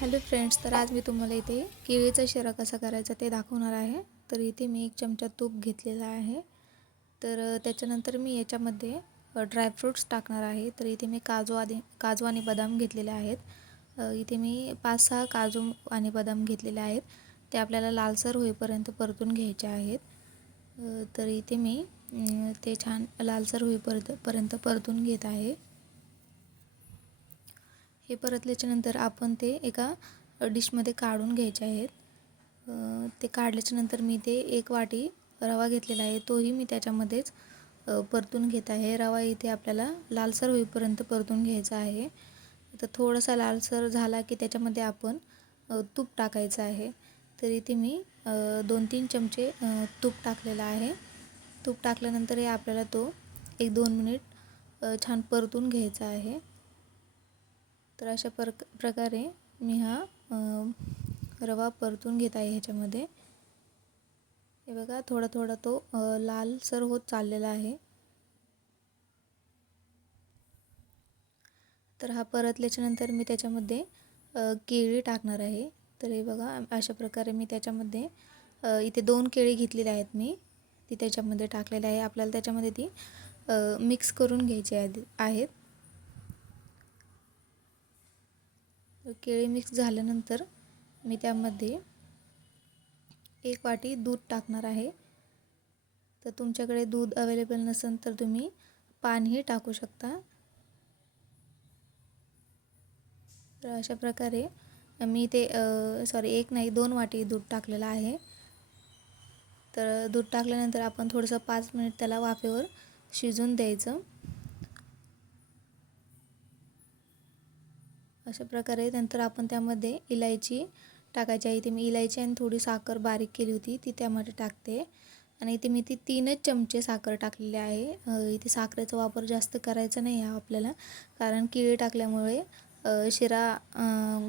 Hello friends, तर आज मी तुम्हाला इथे केळीचा शिरा कसा करायचा ते दाखवणार आहे. तर इथे मी 1 चमचा तूप घेतलेला आहे. तर त्याच्यानंतर मी याच्यामध्ये ड्रायफ्रूट्स टाकणार आहे. तर इथे मी काजू आणि बदाम घेतलेले आहेत. इथे मी 5-6 काजू आणि बदाम घेतलेले आहेत. ते आपल्याला लालसर होईपर्यंत परतून घ्यायचे आहेत. तर इथे मी ते छान लालसर होईपर्यंत परतून घेत आहे. हे परतल्याच्या नंतर आपण ते एका डिशमध्ये काढून घ्यायचे आहेत. ते काढल्याच्या नंतर मी ते 1 वाटी रवा घेतलेला आहे, तोही मी त्याच्यामध्येच परतून घेत आहे. रवा इथे आपल्याला लालसर होईपर्यंत परतून घ्यायचा आहे. तर थोडासा लालसर झाला की त्याच्यामध्ये आपण तूप टाकायचं आहे. तर इथे मी 2-3 चमचे तूप टाकलेलं आहे. तूप टाकल्यानंतर हे आपल्याला तो 1-2 मिनिट छान परतून घ्यायचा आहे. तर अशा प्रकारे मी हा रवा परतून घेत आहे ह्याच्यामध्ये. हे बघा, थोडा थोडा तो लालसर होत चाललेला आहे. तर हा परतल्याच्या नंतर मी त्याच्यामध्ये केळी टाकणार आहे. तर हे बघा, अशा प्रकारे मी त्याच्यामध्ये इथे 2 केळी घेतलेली आहेत मी, ती त्याच्यामध्ये टाकलेली आहे. आपल्याला त्याच्यामध्ये ती मिक्स करून घ्यायची आहेत. केळी मिक्स झाल्यानंतर मी त्यामध्ये 1 वाटी दूध टाकणार आहे. तर तुमच्याकडे दूध अवेलेबल नसेल तर तुम्ही पाणीही टाकू शकता. तर अशा प्रकारे मी ते 1 नाही 2 वाटी दूध टाकलेलं आहे. तर दूध टाकल्यानंतर आपण थोडंसं 5 मिनिट त्याला वाफेवर शिजून द्यायचं. अशा प्रकारे नंतर आपण त्यामध्ये इलायची टाकायची आहे. इथे मी इलायची आणि थोडी साखर बारीक केली होती ती त्यामध्ये टाकते. आणि इथे मी 3च चमचे साखर टाकलेली आहे. इथे साखरेचा वापर जास्त करायचा नाही आहे आपल्याला, कारण केळी टाकल्यामुळे शिरा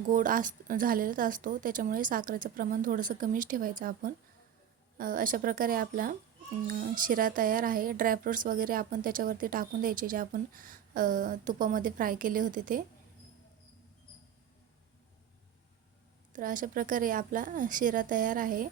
गोड झालेलाच असतो. त्याच्यामुळे साखरेचं प्रमाण थोडंसं कमीच ठेवायचं आपण. अशा प्रकारे आपला शिरा तयार आहे. ड्रायफ्रूट्स वगैरे आपण त्याच्यावरती टाकून द्यायचे, जे आपण तुपामध्ये फ्राय केले होते ते. तर अशा प्रकारे आपला शिरा तयार आहे.